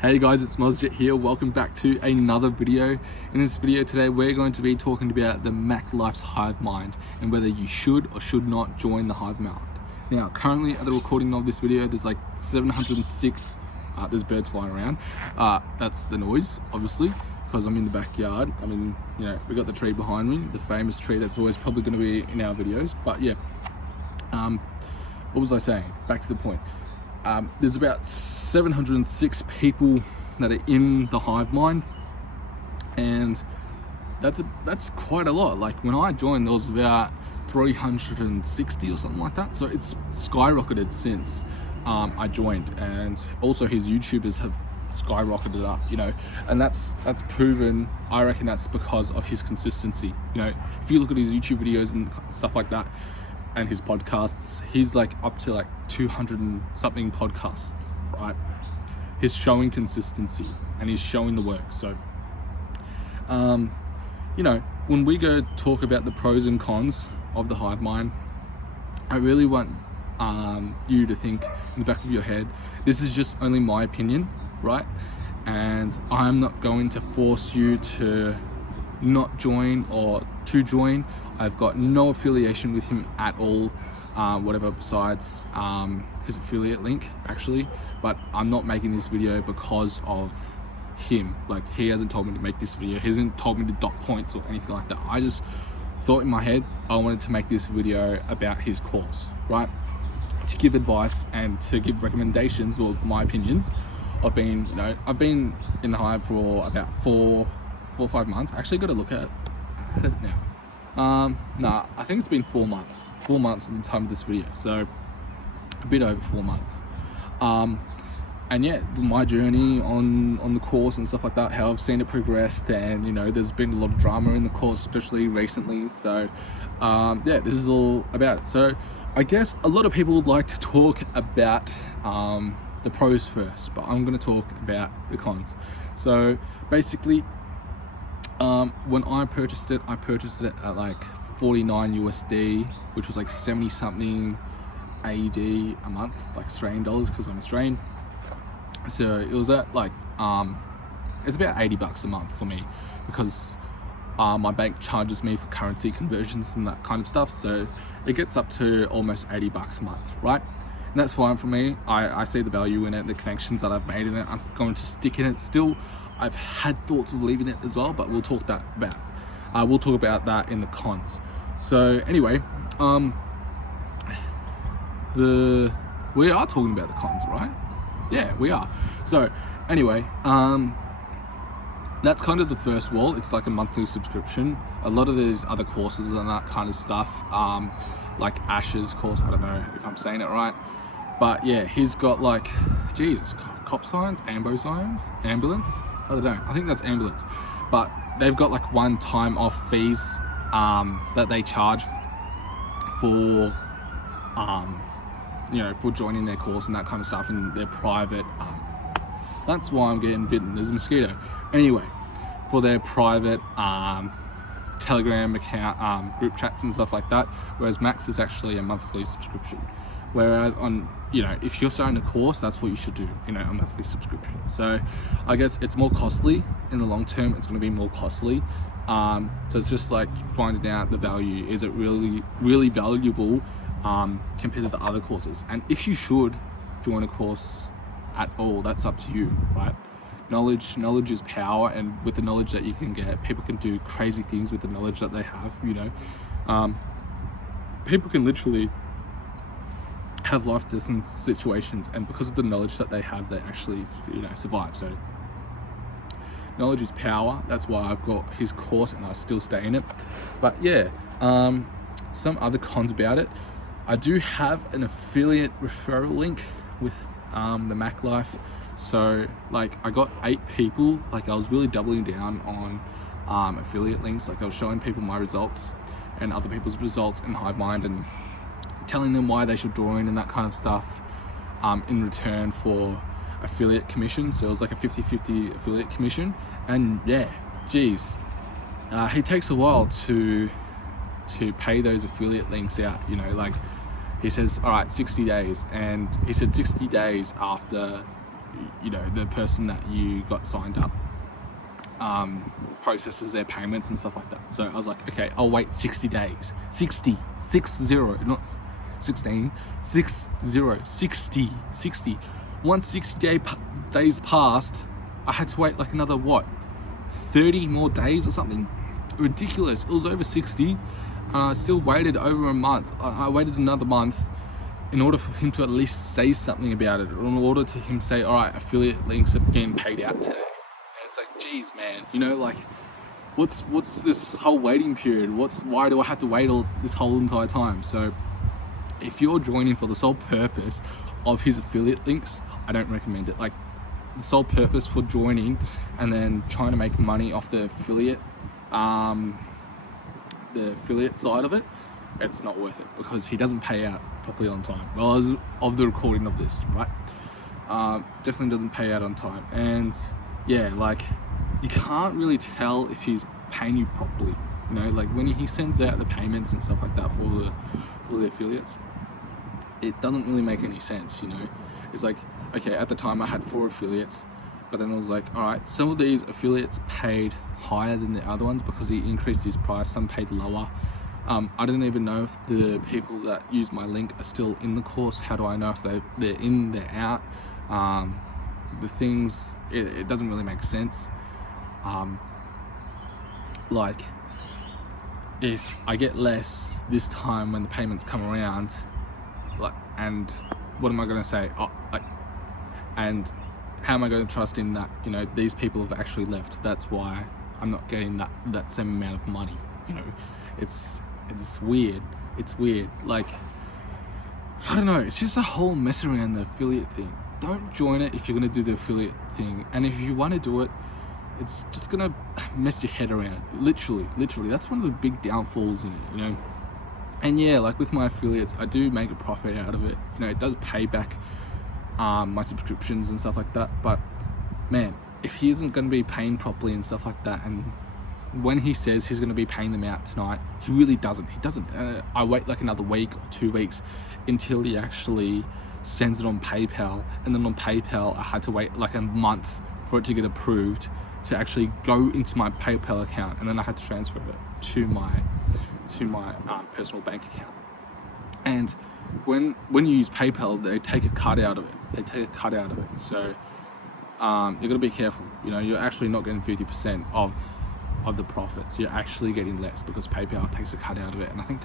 Hey guys, it's Mozjet here. Welcome back to another video. In this video today, we're going to be talking about the TheMacLyf's Hivemind and whether you should or should not join the Hivemind. Now, currently at the recording of this video, there's like 706, there's birds flying around. That's the noise, obviously, because I'm in the backyard. I mean, you know, we got the tree behind me, the famous tree that's always probably going to be in our videos. But yeah, what was I saying? Back to the point. There's about 706 people that are in the Hivemind, and that's quite a lot. Like when I joined, there was about 360 or something like that. So it's skyrocketed since I joined, and also his YouTubers have skyrocketed up, you know, and that's proven. I reckon that's because of his consistency. You know, if you look at his YouTube videos and stuff like that, and his podcasts, he's like up to like 200 and something podcasts, right? He's showing consistency and he's showing the work. So you know, when we go talk about the pros and cons of the Hivemind, I really want you to think in the back of your head, this is just only my opinion, right? And I'm not going to force you to not join or to join. I've got no affiliation with him at all, whatever besides his affiliate link actually, but I'm not making this video because of him. Like, he hasn't told me to make this video, he hasn't told me to dot points or anything like that. I just thought in my head I wanted to make this video about his course, right? To give advice and to give recommendations or my opinions. I've been in the Hive for about 4 or 5 months. I actually got to look at it now. Nah, I think it's been 4 months. 4 months at the time of this video, so a bit over 4 months. And yeah, my journey on the course and stuff like that, how I've seen it progressed, and you know, there's been a lot of drama in the course, especially recently. So yeah, this is all about it. So I guess a lot of people would like to talk about the pros first, but I'm going to talk about the cons. So basically, when I purchased it at like 49 USD, which was like 70 something AED a month, like Australian dollars, because I'm Australian. So it was at like it's about 80 bucks a month for me, because my bank charges me for currency conversions and that kind of stuff. So it gets up to almost 80 bucks a month, right? And that's fine for me. I see the value in it, the connections that I've made in it. I'm going to stick in it still. I've had thoughts of leaving it as well, but we'll talk about that in the cons. So anyway, we are talking about the cons, right? Yeah, we are. So anyway, that's kind of the first wall. It's like a monthly subscription. A lot of these other courses and that kind of stuff, like Ash's course, I don't know if I'm saying it right, but yeah, he's got like, Jesus, cop signs, ambo signs, ambulance, I don't know, I think that's ambulance, but they've got like one-time off fees that they charge for you know, for joining their course and that kind of stuff, and their private that's why I'm getting bitten, there's a mosquito. Anyway, for their private Telegram account, group chats and stuff like that, whereas Max is actually a monthly subscription. Whereas on, you know, if you're starting a course, that's what you should do, you know, a monthly subscription. So I guess it's more costly in the long term. It's going to be more costly. So it's just like finding out the value. Is it really valuable compared to the other courses? And if you should join a course at all, that's up to you, right? Knowledge is power, and with the knowledge that you can get, people can do crazy things with the knowledge that they have, you know. People can literally have life-threatening situations, and because of the knowledge that they have, they actually, you know, survive. So knowledge is power. That's why I've got his course and I still stay in it. But yeah, some other cons about it. I do have an affiliate referral link with the TheMacLyf. So like, I got 8 people. Like, I was really doubling down on affiliate links. Like, I was showing people my results and other people's results in Hivemind and telling them why they should join and that kind of stuff, in return for affiliate commission. So it was like a 50-50 affiliate commission. And yeah, geez, it takes a while to pay those affiliate links out, you know. Like, he says, all right, 60 days, and he said 60 days after you know, the person that you got signed up processes their payments and stuff like that. So I was like, okay, I'll wait 60 days. 60, not 16, 60. Once 60 days passed, I had to wait like another, what, 30 more days or something? Ridiculous. It was over 60. I still waited over a month. I waited another month in order for him to at least say something about it, or in order to him say, all right, affiliate links are getting paid out today. And it's like, geez, man, you know, like, what's this whole waiting period? Why do I have to wait this whole entire time? So if you're joining for the sole purpose of his affiliate links, I don't recommend it. Like, the sole purpose for joining and then trying to make money off the affiliate side of it, it's not worth it, because he doesn't pay out properly on time. Well, as of the recording of this, right? Definitely doesn't pay out on time. And yeah, like, you can't really tell if he's paying you properly, you know, like when he sends out the payments and stuff like that for the affiliates, it doesn't really make any sense, you know. It's like, okay, at the time I had 4 affiliates, but then I was like, all right, some of these affiliates paid higher than the other ones because he increased his price, some paid lower. I don't even know if the people that use my link are still in the course. How do I know if they're in, they're out? The things, it doesn't really make sense. Like, if I get less this time when the payments come around, like, and what am I going to say? And how am I going to trust in that, you know, these people have actually left? That's why I'm not getting that same amount of money, you know. It's weird. It's weird. Like, I don't know, it's just a whole mess around the affiliate thing. Don't join it if you're going to do the affiliate thing. And if you want to do it, it's just going to mess your head around. Literally. That's one of the big downfalls in it, you know. And yeah, like with my affiliates, I do make a profit out of it. You know, it does pay back my subscriptions and stuff like that. But man, if he isn't going to be paying properly and stuff like that, and when he says he's going to be paying them out tonight, he really doesn't. He doesn't. I wait like another week or 2 weeks until he actually sends it on PayPal, and then on PayPal I had to wait like a month for it to get approved to actually go into my PayPal account, and then I had to transfer it to my personal bank account. And when you use PayPal, they take a cut out of it. So you got to be careful. You know, you're actually not getting 50% of the profits. You're actually getting less because PayPal takes a cut out of it. And I think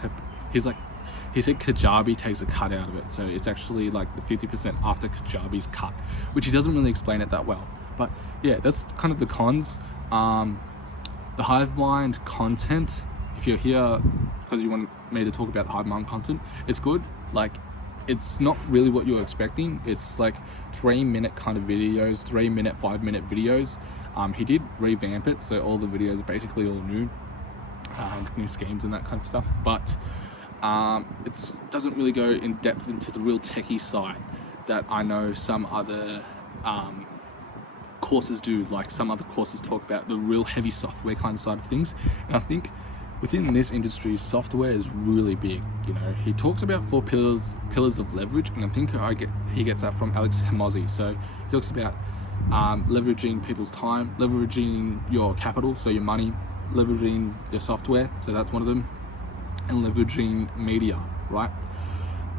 he said Kajabi takes a cut out of it. So it's actually like the 50% after Kajabi's cut, which he doesn't really explain it that well. But yeah, that's kind of the cons. The Hivemind content, if you're here because you want me to talk about the Hivemind content, it's good. Like, it's not really what you're expecting. It's like 3-minute kind of videos, 3-minute, 5-minute videos. He did revamp it, so all the videos are basically all new, with new schemes and that kind of stuff. But it doesn't really go in depth into the real techie side that I know some other courses do. Like, some other courses talk about the real heavy software kind of side of things. And I think within this industry, software is really big. You know, he talks about 4 pillars of leverage, and I think he gets that from Alex Hermosi. So he talks about leveraging people's time, leveraging your capital, so your money, leveraging your software, so that's one of them, and leveraging media, right?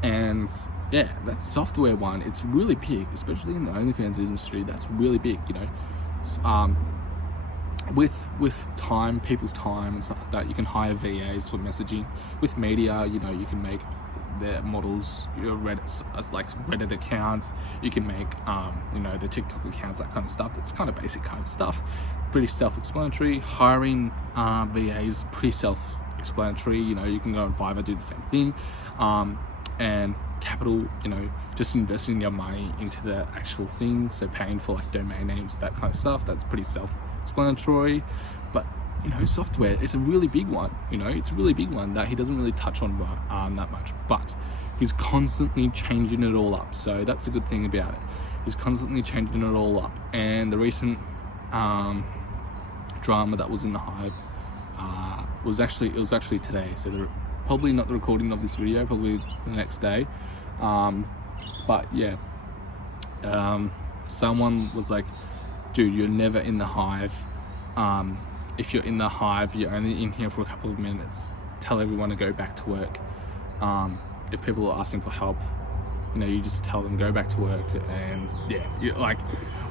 And yeah, that software one, it's really big, especially in the OnlyFans industry. That's really big, you know. With time, people's time and stuff like that, you can hire VAs for messaging. With media, you know, you can make their models, your Reddit accounts, you can make you know, the TikTok accounts, that kind of stuff. That's kind of basic kind of stuff, pretty self-explanatory. Hiring VAs, pretty self-explanatory. You know, you can go on Fiverr, do the same thing. And capital, you know, just investing your money into the actual thing, so paying for like domain names, that kind of stuff, that's pretty self-explanatory. But you know, software is a really big one. You know, it's a really big one that he doesn't really touch on that much, but he's constantly changing it all up. So that's a good thing about it. He's constantly changing it all up. And the recent drama that was in the Hive was actually today. So probably not the recording of this video, probably the next day. But yeah, someone was like, dude, you're never in the hive. If you're in the hive, you're only in here for a couple of minutes. Tell everyone to go back to work. If people are asking for help, you know, you just tell them go back to work. And yeah, you're like,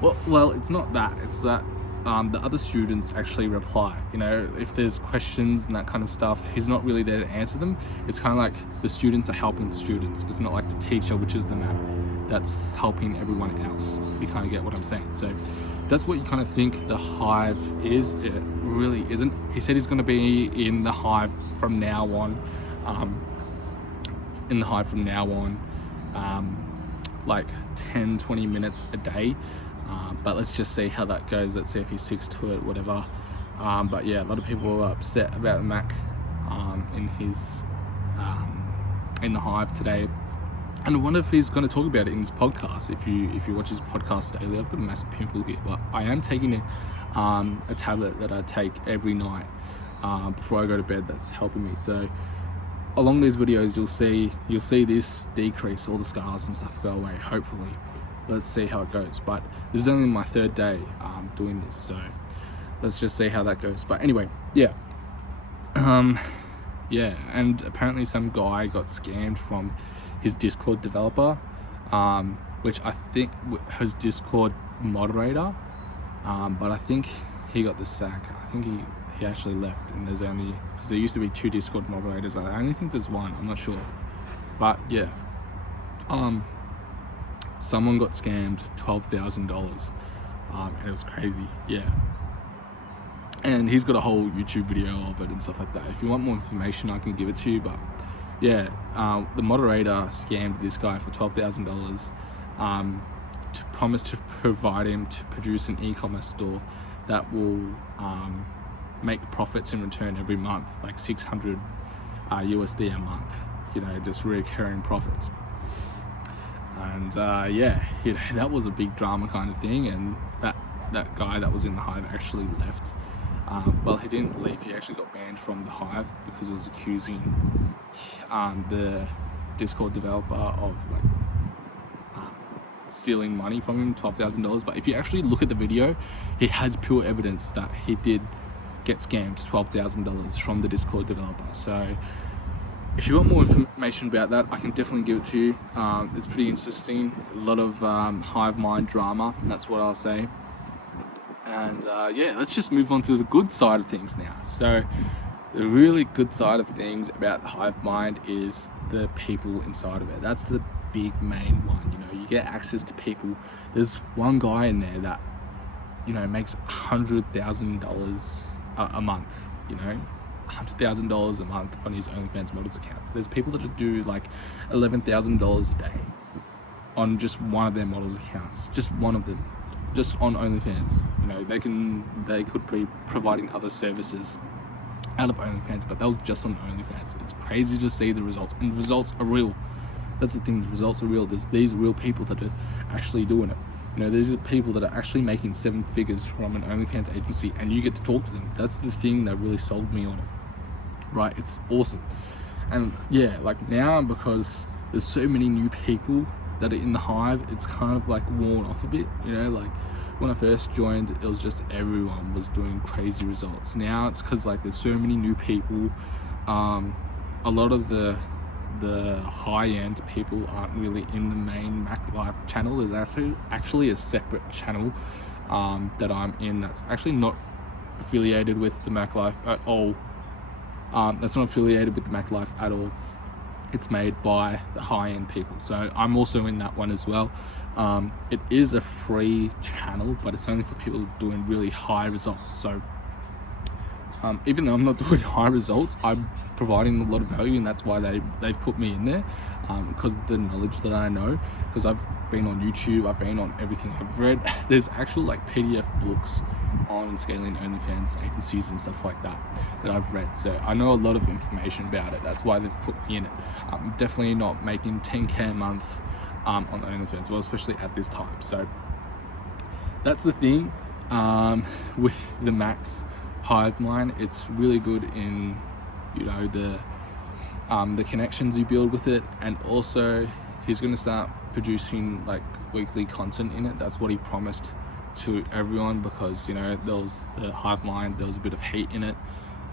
well, it's not that. It's that the other students actually reply. You know, if there's questions and that kind of stuff, he's not really there to answer them. It's kind of like the students are helping the students. It's not like the teacher, which is the man, that's helping everyone else. You kind of get what I'm saying. So that's what you kind of think the hive is. It really isn't. He said he's going to be in the hive from now on. Like 10-20 minutes a day. But let's just see how that goes. Let's see if he sticks to it, whatever. But yeah, a lot of people are upset about Mac in the hive today. And I wonder if he's going to talk about it in his podcast. If you watch his podcast daily, I've got a massive pimple here, but I am taking a tablet that I take every night before I go to bed. That's helping me. So along these videos, you'll see this decrease, all the scars and stuff go away. Hopefully, let's see how it goes. But this is only my 3rd day doing this, so let's just see how that goes. But anyway, yeah. Yeah, and apparently some guy got scammed from his Discord developer, which I think his Discord moderator, but I think he got the sack. I think he actually left, and there's only, because there used to be 2 Discord moderators. I only think there's 1, I'm not sure. But yeah, someone got scammed $12,000, and it was crazy, yeah. And he's got a whole YouTube video of it and stuff like that. If you want more information, I can give it to you. But yeah, the moderator scammed this guy for $12,000 to promise to provide him to produce an e-commerce store that will make profits in return every month, like 600 USD a month, you know, just recurring profits. And yeah, you know, that was a big drama kind of thing. And that guy that was in the hive actually left. Well, he didn't leave, he actually got banned from the hive because he was accusing the Discord developer of like stealing money from him, $12,000. But if you actually look at the video, he has pure evidence that he did get scammed $12,000 from the Discord developer. So if you want more information about that, I can definitely give it to you. It's pretty interesting, a lot of Hivemind drama, and that's what I'll say. And yeah, let's just move on to the good side of things now. So the really good side of things about the Hivemind is the people inside of it. That's the big main one. You know, you get access to people. There's one guy in there that, you know, makes $100,000 a month, you know, $100,000 a month on his OnlyFans models accounts. There's people that do like $11,000 a day on just one of their models accounts, just one of them, just on OnlyFans. You know, they could be providing other services out of OnlyFans, but that was just on OnlyFans. It's crazy to see the results, and the results are real. That's the thing, the results are real. There's these real people that are actually doing it. You know, these are people that are actually making 7 figures from an OnlyFans agency, and you get to talk to them. That's the thing that really sold me on it, right? It's awesome. And yeah, like now, because there's so many new people that are in the hive, it's kind of like worn off a bit, you know. Like when I first joined, it was just everyone was doing crazy results. Now it's because like there's so many new people. A lot of the high-end people aren't really in the main MacLyf channel. There's actually a separate channel that I'm in that's actually not affiliated with the MacLyf at all. That's not affiliated with the MacLyf at all. It's made by the high-end people, so I'm also in that one as well. It is a free channel, but it's only for people doing really high results. So even though I'm not doing high results, I'm providing a lot of value, and that's why they've put me in there, because of the knowledge that I know, because I've been on YouTube, I've been on everything. I've read, there's actual like PDF books on scaling OnlyFans agencies and stuff like that I've read, so I know a lot of information about it. That's why they've put me in it. I'm definitely not making 10k a month on OnlyFans, well, especially at this time. So that's the thing with the Max Hivemind. It's really good in, you know, the connections you build with it, and also he's going to start producing like weekly content in it. That's what he promised to everyone, because you know there was the Hivemind, there was a bit of hate in it,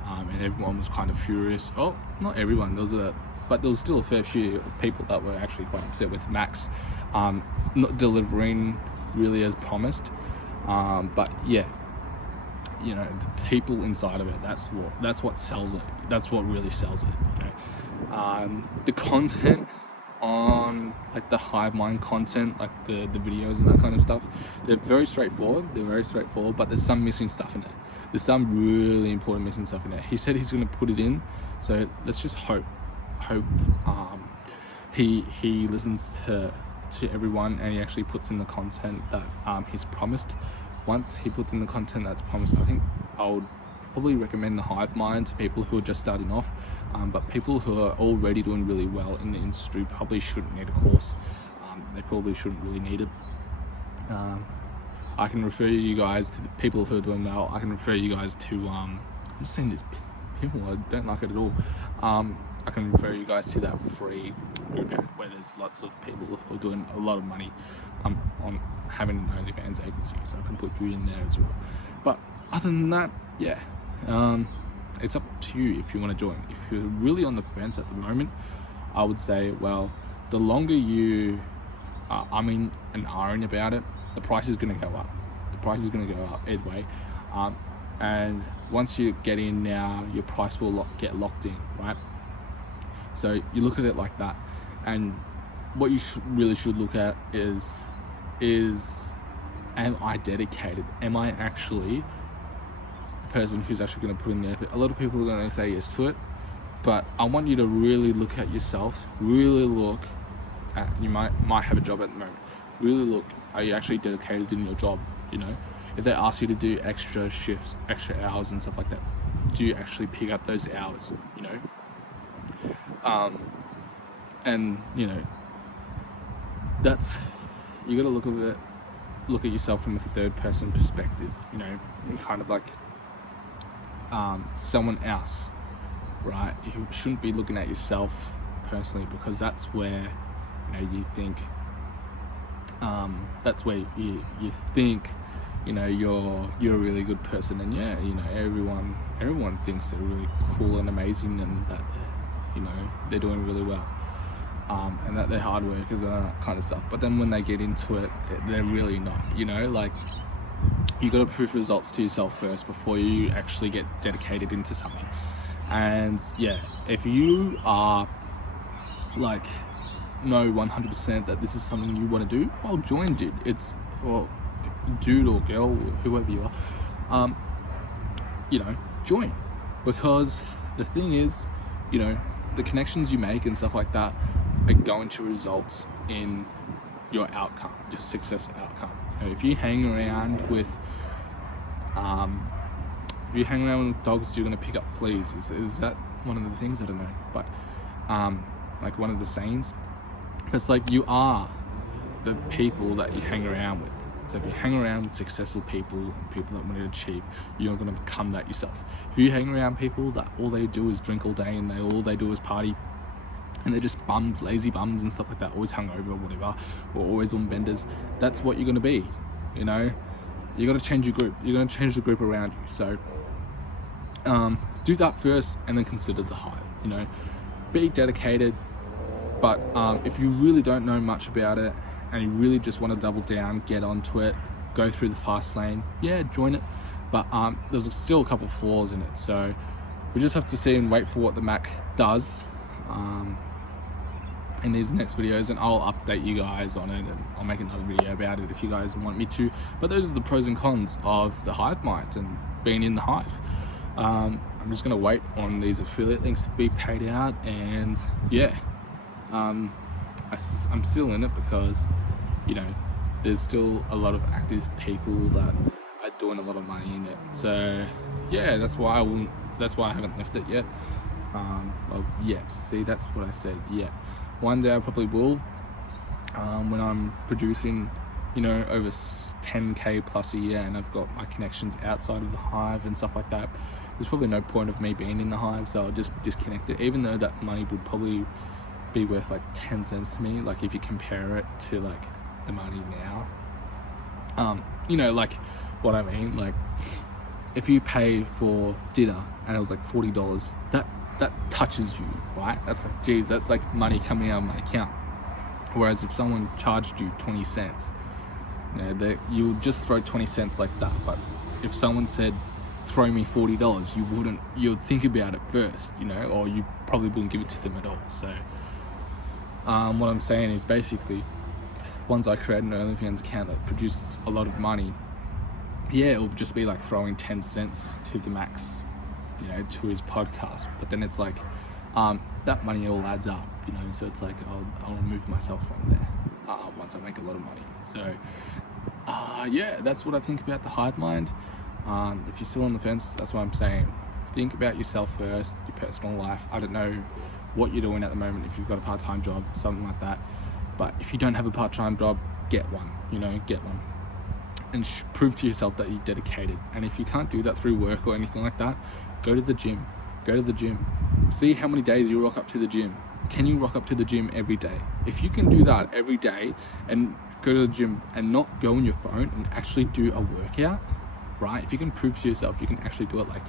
and everyone was kind of furious. Oh, not everyone, but there was still a fair few of people that were actually quite upset with Max not delivering really as promised. But yeah, you know, the people inside of it, that's what sells it. That's what really sells it, you know. The content on like the Hivemind content, like the videos and that kind of stuff, they're very straightforward, but there's some missing stuff in it. There's some really important missing stuff in it. He said he's going to put it in, so let's just hope he listens to everyone, and he actually puts in the content that he's promised. Once he puts in the content that's promised, I think I would probably recommend the Hivemind to people who are just starting off, but people who are already doing really well in the industry probably shouldn't need a course. They probably shouldn't really need it. I can refer you guys to the people who are doing well. I can refer you guys to I'm just saying this, people, I don't like it at all. I can refer you guys to that free group chat where there's lots of people who are doing a lot of money on having an OnlyFans agency, so I can put you in there as well. But other than that, yeah, it's up to you if you want to join. If you're really on the fence at the moment, I would say, well, the longer you are umming and ahhing about it, the price is going to go up. The price is going to go up either way. And once you get in now, your price will get locked in, right? So you look at it like that, and what you really should look at is am I dedicated? Am I actually a person who's actually going to put in the effort? A lot of people are going to say yes to it, but I want you to really look at yourself, really look at, you might have a job at the moment, really look, are you actually dedicated in your job? You know, if they ask you to do extra shifts, extra hours and stuff like that, do you actually pick up those hours, you know? And you know, that's, you got to look at yourself from a third person perspective, you know, kind of like someone else, right? You shouldn't be looking at yourself personally, because that's where, you know, you think that's where you think, you know, you're a really good person, and yeah, you know, everyone thinks they're really cool and amazing, and that, you know, they're doing really well, and that they're hard workers and that kind of stuff. But then when they get into it, they're really not, you know. Like, you got to prove results to yourself first before you actually get dedicated into something. And yeah, if you are like, know 100% that this is something you want to do, well, join, dude. Well, dude or girl, whoever you are, you know, join, because the thing is, you know, the connections you make and stuff like that are going to result in your outcome, your success outcome. You know, if you hang around with dogs, you're going to pick up fleas. Is that one of the things? I don't know, but like one of the sayings, it's like you are the people that you hang around with. So if you hang around with successful people and people that want to achieve, you're going to become that yourself. If you hang around people that all they do is drink all day and all they do is party, and they're just bums, lazy bums and stuff like that, always hungover or whatever, or always on benders, that's what you're going to be, you know. You got to change your group. You're going to change the group around you. So do that first, and then consider the hive. You know, be dedicated. But if you really don't know much about it, and you really just want to double down, get onto it, go through the fast lane, yeah, join it. But there's still a couple of flaws in it, so we just have to see and wait for what the Mac does in these next videos, and I'll update you guys on it, and I'll make another video about it if you guys want me to. But those are the pros and cons of the Hivemind and being in the hive. I'm just gonna wait on these affiliate links to be paid out, and yeah, I'm still in it because, you know, there's still a lot of active people that are doing a lot of money in it. So yeah, that's why I haven't left it yet. Well, yet. See, that's what I said. Yeah, one day I probably will. When I'm producing, you know, over 10k plus a year, and I've got my connections outside of the hive and stuff like that, there's probably no point of me being in the hive, so I'll just disconnect it. Even though that money would probably be worth like 10 cents to me, like if you compare it to like the money now. You know, like what I mean, like if you pay for dinner and it was like $40, that touches you, right? That's like, geez, that's like money coming out of my account. Whereas if someone charged you 20 cents, you know, you'll just throw 20 cents like that. But if someone said, throw me $40, you'd think about it first, you know, or you probably wouldn't give it to them at all. So what I'm saying is basically, once I create an OnlyFans account that produces a lot of money, yeah, it'll just be like throwing 10 cents to the Max, you know, to his podcast. But then it's like, that money all adds up, you know, so it's like, I'll remove myself from there once I make a lot of money. So, yeah, that's what I think about the Hivemind. If you're still on the fence, that's what I'm saying. Think about yourself first, your personal life. I don't know what you're doing at the moment, if you've got a part-time job, something like that. But if you don't have a part-time job, get one, you know, get one. And prove to yourself that you're dedicated. And if you can't do that through work or anything like that, go to the gym. Go to the gym. See how many days you rock up to the gym. Can you rock up to the gym every day? If you can do that every day and go to the gym and not go on your phone and actually do a workout, right? If you can prove to yourself you can actually do it, like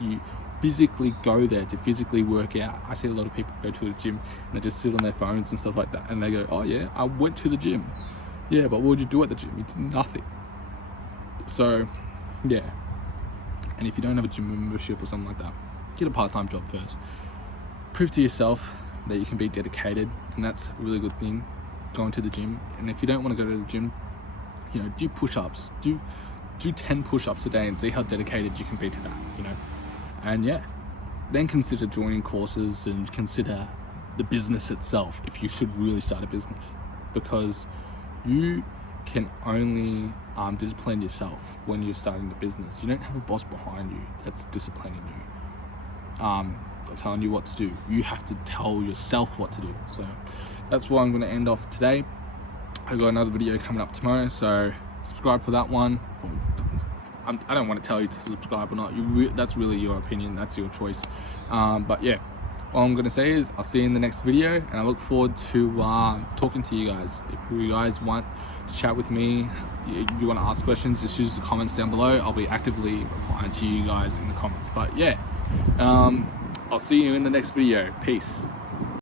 you physically go there to physically work out. I see a lot of people go to a gym and they just sit on their phones and stuff like that, and they go, oh yeah, I went to the gym. Yeah, but what did you do at the gym? You did nothing. So yeah, and if you don't have a gym membership or something like that, get a part-time job first. Prove to yourself that you can be dedicated, and that's a really good thing, going to the gym. And if you don't want to go to the gym, you know, do push-ups, do 10 push-ups a day and see how dedicated you can be to that, you know. And yeah, then consider joining courses and consider the business itself, if you should really start a business, because you can only discipline yourself when you're starting a business. You don't have a boss behind you that's disciplining you, telling you what to do. You have to tell yourself what to do. So that's why I'm going to end off today. I've got another video coming up tomorrow, so subscribe for that one. I don't want to tell you to subscribe or not. That's really your opinion. That's your choice. But yeah, all I'm going to say is I'll see you in the next video, and I look forward to talking to you guys. If you guys want to chat with me, you want to ask questions, just use the comments down below. I'll be actively replying to you guys in the comments. But yeah, I'll see you in the next video. Peace.